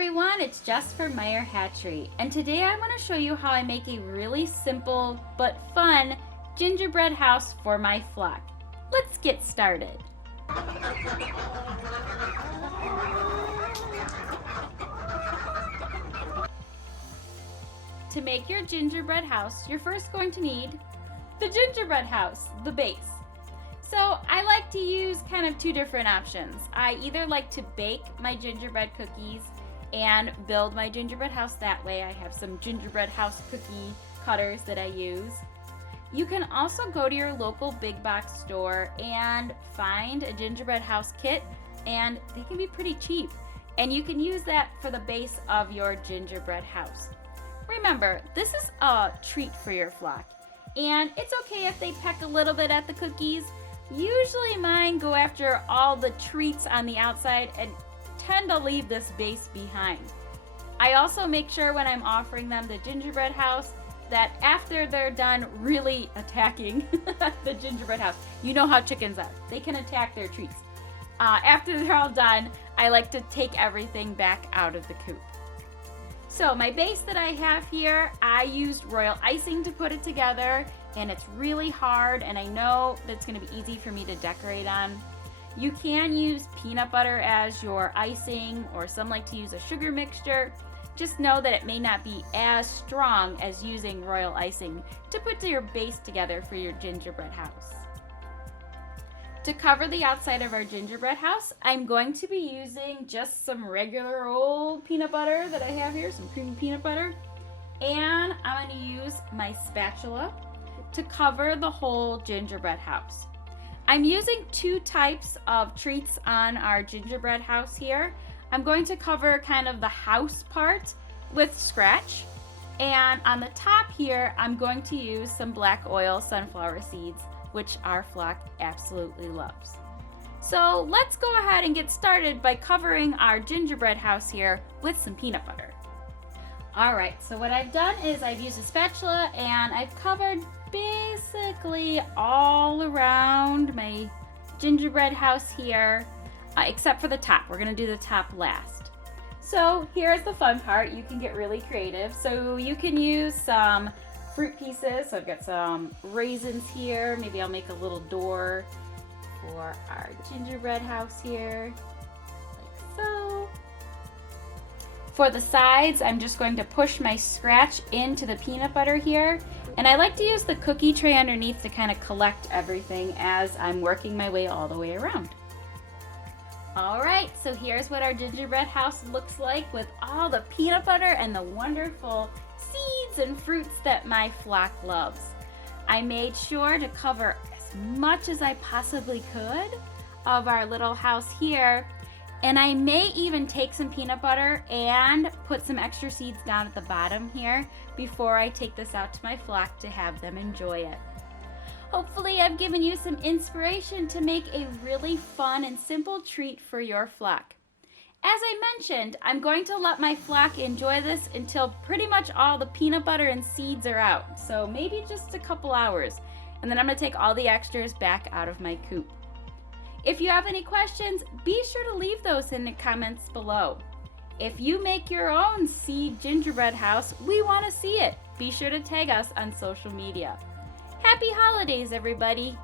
everyone, it's Jess from MHYT, and today I'm going to show you how I make a really simple but fun gingerbread house for my flock. Let's get started. To make your gingerbread house, you're first going to need the gingerbread house, the base. So I like to use kind of two different options. I either like to bake my gingerbread cookies and build my gingerbread house that way. I have some gingerbread house cookie cutters that I use. You can also go to your local big box store and find a gingerbread house kit, and they can be pretty cheap. And you can use that for the base of your gingerbread house. Remember, this is a treat for your flock, and it's okay if they peck a little bit at the cookies. Usually mine go after all the treats on the outside and tend to leave this base behind. I also make sure when I'm offering them the gingerbread house that after they're done really attacking the gingerbread house, you know how chickens are. They can attack their treats. After they're all done, I like to take everything back out of the coop. So my base that I have here, I used royal icing to put it together, and it's really hard, and I know that's going to be easy for me to decorate on. You can use peanut butter as your icing, or some like to use a sugar mixture. Just know that it may not be as strong as using royal icing to put your base together for your gingerbread house. To cover the outside of our gingerbread house, I'm going to be using just some regular old peanut butter that I have here, some creamy peanut butter, and I'm going to use my spatula to cover the whole gingerbread house. I'm using two types of treats on our gingerbread house here. I'm going to cover kind of the house part with scratch, and on the top here I'm going to use some black oil sunflower seeds, which our flock absolutely loves. So let's go ahead and get started by covering our gingerbread house here with some peanut butter. Alright, so what I've done is I've used a spatula and I've covered basically all around my gingerbread house here, except for the top. We're going to do the top last. So here's the fun part. You can get really creative. So you can use some fruit pieces. So I've got some raisins here. Maybe I'll make a little door for our gingerbread house here, like so. For the sides, I'm just going to push my scratch into the peanut butter here. And I like to use the cookie tray underneath to kind of collect everything as I'm working my way all the way around. Alright, so here's what our gingerbread house looks like with all the peanut butter and the wonderful seeds and fruits that my flock loves. I made sure to cover as much as I possibly could of our little house here. And I may even take some peanut butter and put some extra seeds down at the bottom here before I take this out to my flock to have them enjoy it. Hopefully I've given you some inspiration to make a really fun and simple treat for your flock. As I mentioned, I'm going to let my flock enjoy this until pretty much all the peanut butter and seeds are out. So maybe just a couple hours. And then I'm going to take all the extras back out of my coop. If you have any questions, be sure to leave those in the comments below. If you make your own seed gingerbread house, we want to see it. Be sure to tag us on social media. Happy holidays, everybody!